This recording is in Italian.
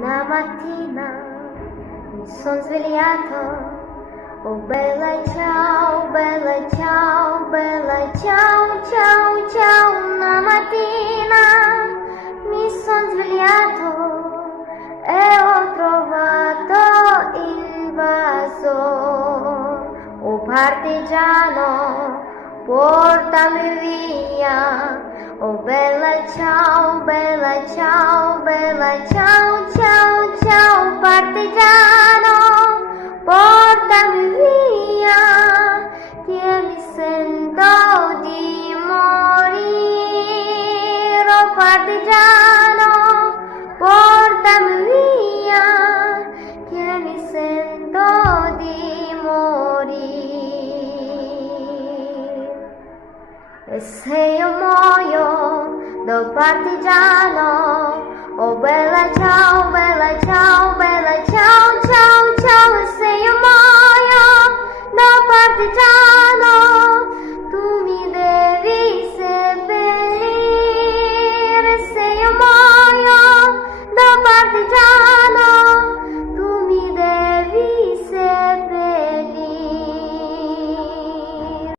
Una mattina mi son svegliato, oh bella ciao, bella ciao, bella ciao, ciao, ciao. Una mattina mi son svegliato e ho trovato il vaso. Oh partigiano, portami via. Oh bella ciao, bella ciao, bella ciao, ciao, ciao. Partigiano, portami via, che mi sento di morire. Oh partigiano, portami via, che mi sento di morire. E se io muoio da partigiano, oh bella ciao.